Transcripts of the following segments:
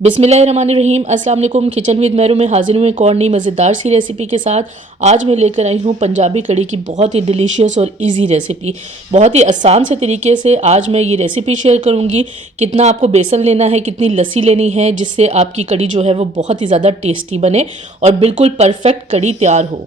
बिस्मिल्लाहिर्रहमानिर्रहीम। अस्सलाम वालेकुम। किचन विद मेरू में हाजिर हूँ एक और नई मज़ेदार सी रेसिपी के साथ। आज मैं लेकर आई हूँ पंजाबी कड़ी की बहुत ही डिलीशियस और इजी रेसिपी। बहुत ही आसान से तरीके से आज मैं ये रेसिपी शेयर करूँगी। कितना आपको बेसन लेना है, कितनी लस्सी लेनी है, जिससे आपकी कड़ी जो है वो बहुत ही ज़्यादा टेस्टी बने और बिल्कुल परफेक्ट कड़ी तैयार हो।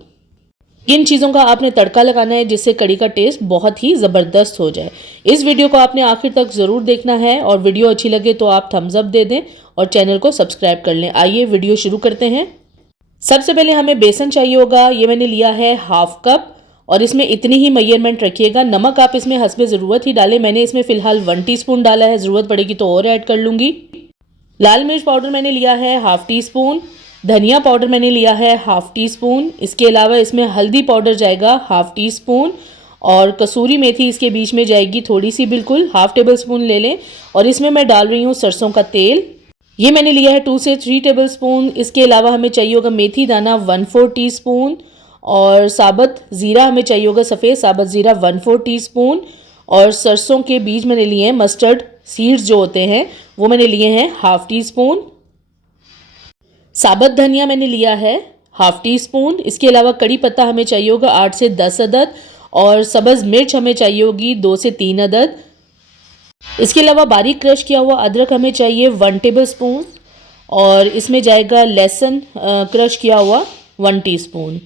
किन चीज़ों का आपने तड़का लगाना है जिससे कड़ी का टेस्ट बहुत ही ज़बरदस्त हो जाए। इस वीडियो को आपने आखिर तक ज़रूर देखना है और वीडियो अच्छी लगे तो आप थम्स अप दे दें और चैनल को सब्सक्राइब कर लें। आइए वीडियो शुरू करते हैं। सबसे पहले हमें बेसन चाहिए होगा। ये मैंने लिया है हाफ कप और इसमें इतनी ही मेजरमेंट रखिएगा। नमक आप इसमें हस्बे ज़रूरत ही डालें। मैंने इसमें फ़िलहाल 1 टीस्पून डाला है, ज़रूरत पड़ेगी तो और ऐड कर लूँगी। लाल मिर्च पाउडर मैंने लिया है हाफ टी स्पून। धनिया पाउडर मैंने लिया है हाफ टी स्पून। इसके अलावा इसमें हल्दी पाउडर जाएगा हाफ टी स्पून और कसूरी मेथी इसके बीच में जाएगी थोड़ी सी, बिल्कुल हाफ टेबल स्पून ले लें। और इसमें मैं डाल रही हूँ सरसों का तेल। ये मैंने लिया है 2 से 3 टेबल स्पून। इसके अलावा हमें चाहिए होगा मेथी दाना 1/4 टी स्पून और साबुत ज़ीरा हमें चाहिए होगा, सफ़ेद साबुत ज़ीरा 1/4 टी स्पून। और सरसों के बीज मैंने लिए हैं, मस्टर्ड सीड्स जो होते हैं वो मैंने लिए हैं हाफ टी स्पून। साबुत धनिया मैंने लिया है हाफ टी स्पून। इसके अलावा कड़ी पत्ता हमें चाहिए होगा 8 से 10 अदद और सब्ज़ मिर्च हमें चाहिए होगी 2 से 3 अदद। इसके अलावा बारीक क्रश किया हुआ अदरक हमें चाहिए 1 टेबल स्पून और इसमें जाएगा लहसुन क्रश किया हुआ 1 टीस्पून।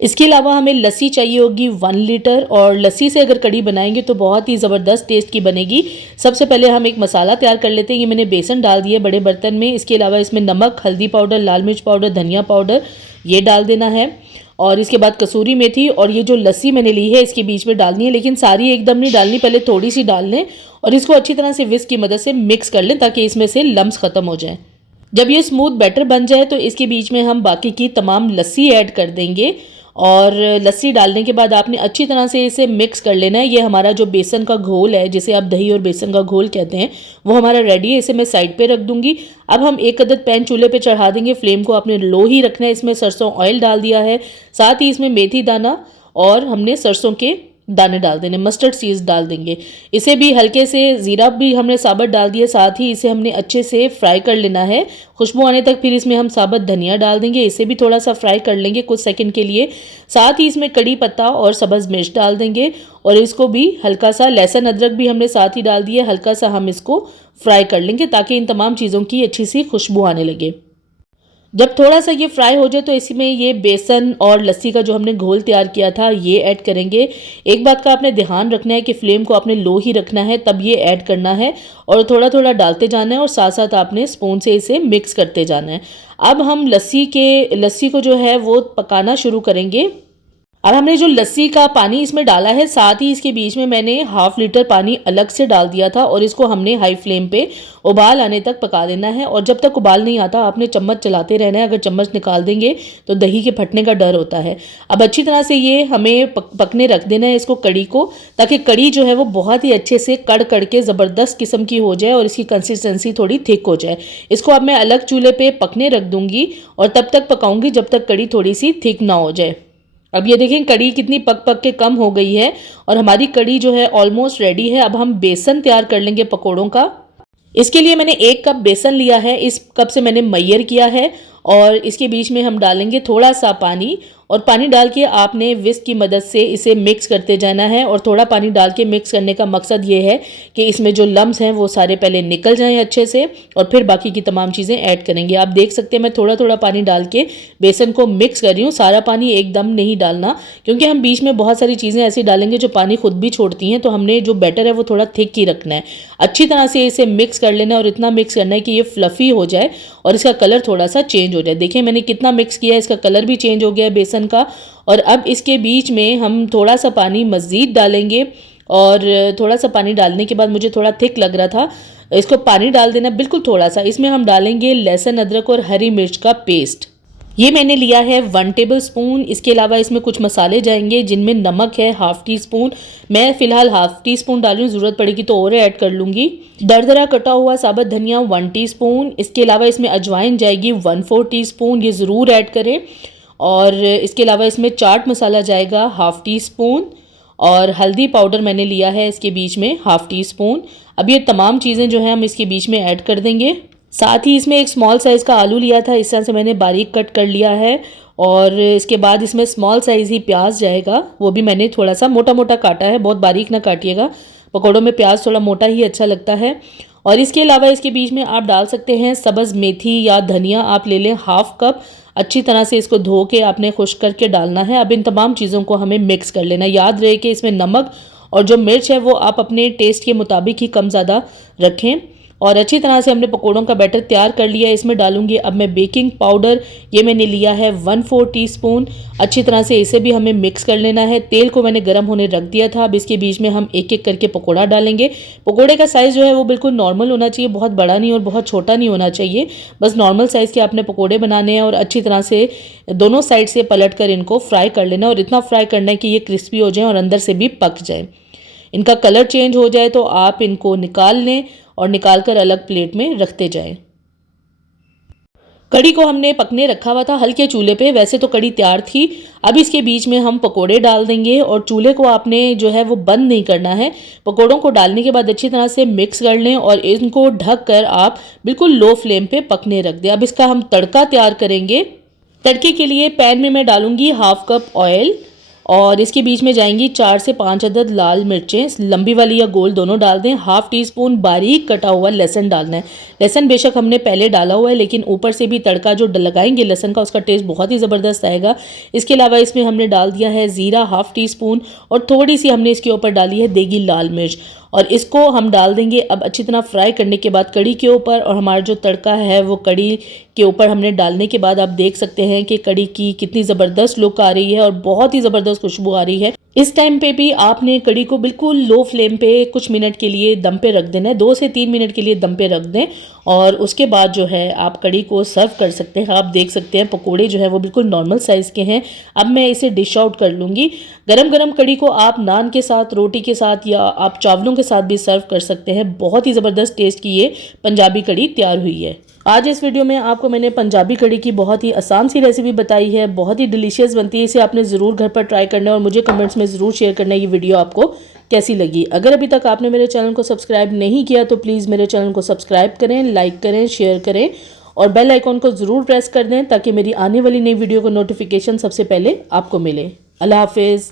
इसके अलावा हमें लस्सी चाहिए होगी 1 लीटर और लस्सी से अगर कड़ी बनाएंगे तो बहुत ही ज़बरदस्त टेस्ट की बनेगी। सबसे पहले हम एक मसाला तैयार कर लेते हैं। ये मैंने बेसन डाल दिया बड़े बर्तन में। इसके अलावा इसमें नमक, हल्दी पाउडर, लाल मिर्च पाउडर, धनिया पाउडर ये डाल देना है और इसके बाद कसूरी मेथी और ये जो लस्सी मैंने ली है इसके बीच में डालनी है, लेकिन सारी एकदम नहीं डालनी, पहले थोड़ी सी डाल लें और इसको अच्छी तरह से विस्क की मदद से मिक्स कर लें ताकि इसमें से लम्स ख़त्म हो जाए। जब ये स्मूथ बैटर बन जाए तो इसके बीच में हम बाकी की तमाम लस्सी ऐड कर देंगे और लस्सी डालने के बाद आपने अच्छी तरह से इसे मिक्स कर लेना है। ये हमारा जो बेसन का घोल है, जिसे आप दही और बेसन का घोल कहते हैं, वो हमारा रेडी है। इसे मैं साइड पे रख दूंगी। अब हम एक अदद पैन चूल्हे पे चढ़ा देंगे। फ्लेम को आपने लो ही रखना है। इसमें सरसों ऑयल डाल दिया है, साथ ही इसमें मेथी दाना और हमने सरसों के दाने डाल देने, मस्टर्ड सीड्स डाल देंगे। इसे भी हल्के से, ज़ीरा भी हमने साबुत डाल दिया, साथ ही इसे हमने अच्छे से फ्राई कर लेना है खुशबू आने तक। फिर इसमें हम साबुत धनिया डाल देंगे, इसे भी थोड़ा सा फ्राई कर लेंगे कुछ सेकंड के लिए। साथ ही इसमें कड़ी पत्ता और सब्ज़ मिर्च डाल देंगे और इसको भी हल्का सा, लहसुन अदरक भी हमने साथ ही डाल दिया, हल्का सा हम इसको फ्राई कर लेंगे ताकि इन तमाम चीज़ों की अच्छी सी खुशबू आने लगे। जब थोड़ा सा ये फ्राई हो जाए तो इसमें ये बेसन और लस्सी का जो हमने घोल तैयार किया था ये ऐड करेंगे। एक बात का आपने ध्यान रखना है कि फ्लेम को आपने लो ही रखना है, तब ये ऐड करना है और थोड़ा थोड़ा डालते जाना है और साथ साथ आपने स्पून से इसे मिक्स करते जाना है। अब हम लस्सी को जो है वो पकाना शुरू करेंगे। अब हमने जो लस्सी का पानी इसमें डाला है, साथ ही इसके बीच में मैंने ½ लीटर पानी अलग से डाल दिया था और इसको हमने हाई फ्लेम पे उबाल आने तक पका देना है। और जब तक उबाल नहीं आता आपने चम्मच चलाते रहना है, अगर चम्मच निकाल देंगे तो दही के फटने का डर होता है। अब अच्छी तरह से ये हमें पकने रख देना है इसको, कड़ी को, ताकि कड़ी जो है वो बहुत ही अच्छे से कड़ के ज़बरदस्त किस्म की हो जाए और इसकी कंसिस्टेंसी थोड़ी थिक हो जाए। इसको अब मैं अलग चूल्हे पर पकने रख दूँगी और तब तक पकाऊँगी जब तक कड़ी थोड़ी सी थिक ना हो जाए। अब ये देखें कड़ी कितनी पक के कम हो गई है और हमारी कड़ी जो है ऑलमोस्ट रेडी है। अब हम बेसन तैयार कर लेंगे पकोड़ों का। इसके लिए मैंने 1 कप बेसन लिया है, इस कप से मैंने मैयर किया है और इसके बीच में हम डालेंगे थोड़ा सा पानी और पानी डाल के आपने विस्क की मदद से इसे मिक्स करते जाना है। और थोड़ा पानी डाल के मिक्स करने का मकसद ये है कि इसमें जो लम्स हैं वो सारे पहले निकल जाएं अच्छे से और फिर बाकी की तमाम चीज़ें ऐड करेंगे। आप देख सकते हैं मैं थोड़ा थोड़ा पानी डाल के बेसन को मिक्स कर रही हूँ। सारा पानी एकदम नहीं डालना, क्योंकि हम बीच में बहुत सारी चीज़ें ऐसी डालेंगे जो पानी खुद भी छोड़ती हैं, तो हमने जो बैटर है वो थोड़ा थिक ही रखना है। अच्छी तरह से इसे मिक्स कर लेना है और इतना मिक्स करना है कि ये फ्लफ़ी हो जाए और इसका कलर थोड़ा सा चेंज हो जाए। देखिए मैंने कितना मिक्स किया है, इसका कलर भी चेंज हो गया है बेसन का। और अब इसके बीच में हम थोड़ा सा पानी मज़ीद डालेंगे और थोड़ा सा पानी डालने के बाद मुझे थोड़ा थिक लग रहा था, इसको पानी डाल देना बिल्कुल थोड़ा सा। इसमें हम डालेंगे लहसुन अदरक और हरी मिर्च का पेस्ट। ये मैंने लिया है 1 टेबल स्पून। इसके अलावा इसमें कुछ मसाले जाएंगे जिनमें नमक है ½ टीस्पून। मैं फ़िलहाल ½ टीस्पून डाल रही हूँ, ज़रूरत पड़ेगी तो और ऐड कर लूँगी। दरदरा कटा हुआ साबुत धनिया 1 टीस्पून। इसके अलावा इसमें अजवाइन जाएगी 1/4 टीस्पून, ये ज़रूर ऐड करें। और इसके अलावा इसमें चाट मसाला जाएगा ½ टीस्पून और हल्दी पाउडर मैंने लिया है इसके बीच में ½ टीस्पून। अब ये तमाम चीज़ें जो हैं हम इसके बीच में ऐड कर देंगे। साथ ही इसमें एक स्मॉल साइज़ का आलू लिया था, इस तरह से मैंने बारीक कट कर लिया है। और इसके बाद इसमें स्मॉल साइज़ ही प्याज जाएगा, वो भी मैंने थोड़ा सा मोटा मोटा काटा है, बहुत बारीक ना काटिएगा, पकौड़ों में प्याज थोड़ा मोटा ही अच्छा लगता है। और इसके अलावा इसके बीच में आप डाल सकते हैं सब्ज़ मेथी या धनिया, आप ले लें हाफ कप। अच्छी तरह से इसको धो के आपने खुश्क करके डालना है। अब इन तमाम चीज़ों को हमें मिक्स कर लेना है। याद रहे कि इसमें नमक और जो मिर्च है वो आप अपने टेस्ट के मुताबिक ही कम ज़्यादा रखें। और अच्छी तरह से हमने पकौड़ों का बैटर तैयार कर लिया है। इसमें डालूंगी अब मैं बेकिंग पाउडर, ये मैंने लिया है 1/4 टीस्पून। अच्छी तरह से इसे भी हमें मिक्स कर लेना है। तेल को मैंने गर्म होने रख दिया था। अब इसके बीच में हम एक एक करके पकौड़ा डालेंगे। पकौड़े का साइज़ जो है वो बिल्कुल नॉर्मल होना चाहिए, बहुत बड़ा नहीं और बहुत छोटा नहीं होना चाहिए। बस नॉर्मल साइज़ के आपने पकौड़े बनाने हैं और अच्छी तरह से दोनों साइड से पलट कर इनको फ्राई कर लेना, और इतना फ्राई करना है कि ये क्रिस्पी हो जाए और अंदर से भी पक जाए। इनका कलर चेंज हो जाए तो आप इनको निकाल लें और निकाल कर अलग प्लेट में रखते जाएं। कड़ी को हमने पकने रखा हुआ था हल्के चूल्हे पे, वैसे तो कड़ी तैयार थी। अब इसके बीच में हम पकोड़े डाल देंगे और चूल्हे को आपने जो है वो बंद नहीं करना है। पकोड़ों को डालने के बाद अच्छी तरह से मिक्स कर लें और इनको ढक कर आप बिल्कुल लो फ्लेम पे पकने रख दें। अब इसका हम तड़का तैयार करेंगे। तड़के के लिए पैन में मैं डालूंगी हाफ कप ऑयल और इसके बीच में जाएंगी 4 से 5 अदद लाल मिर्चें, लंबी वाली या गोल दोनों डाल दें। हाफ टी स्पून बारीक कटा हुआ लहसुन डालना है। लहसुन बेशक हमने पहले डाला हुआ है, लेकिन ऊपर से भी तड़का जो लगाएंगे लहसुन का, उसका टेस्ट बहुत ही ज़बरदस्त आएगा। इसके अलावा इसमें हमने डाल दिया है ज़ीरा हाफ टी स्पून और थोड़ी सी हमने इसके ऊपर डाली है देगी लाल मिर्च, और इसको हम डाल देंगे अब अच्छी तरह फ्राई करने के बाद कड़ी के ऊपर। और हमारा जो तड़का है वो कड़ी के ऊपर हमने डालने के बाद आप देख सकते हैं कि कड़ी की कितनी ज़बरदस्त लुक आ रही है और बहुत ही ज़बरदस्त खुशबू आ रही है। इस टाइम पे भी आपने कड़ी को बिल्कुल लो फ्लेम पे कुछ मिनट के लिए दम पे रख देना है, 2 से 3 मिनट के लिए दम पे रख दें और उसके बाद जो है आप कड़ी को सर्व कर सकते हैं। आप देख सकते हैं पकोड़े जो है वो बिल्कुल नॉर्मल साइज़ के हैं। अब मैं इसे डिश आउट कर लूँगी। गरम गरम कड़ी को आप नान के साथ, रोटी के साथ या आप चावलों के साथ भी सर्व कर सकते हैं। बहुत ही ज़बरदस्त टेस्ट की ये पंजाबी कड़ी तैयार हुई है। आज इस वीडियो में आपको मैंने पंजाबी कड़ी की बहुत ही आसान सी रेसिपी बताई है। बहुत ही डिलीशियस बनती है, इसे आपने ज़रूर घर पर ट्राई करना है और मुझे कमेंट्स में ज़रूर शेयर करना है ये वीडियो आपको कैसी लगी। अगर अभी तक आपने मेरे चैनल को सब्सक्राइब नहीं किया तो प्लीज़ मेरे चैनल को सब्सक्राइब करें, लाइक करें, शेयर करें और बेल आइकॉन को ज़रूर प्रेस कर दें ताकि मेरी आने वाली नई वीडियो का नोटिफिकेशन सबसे पहले आपको मिले। अल्लाह हाफिज़।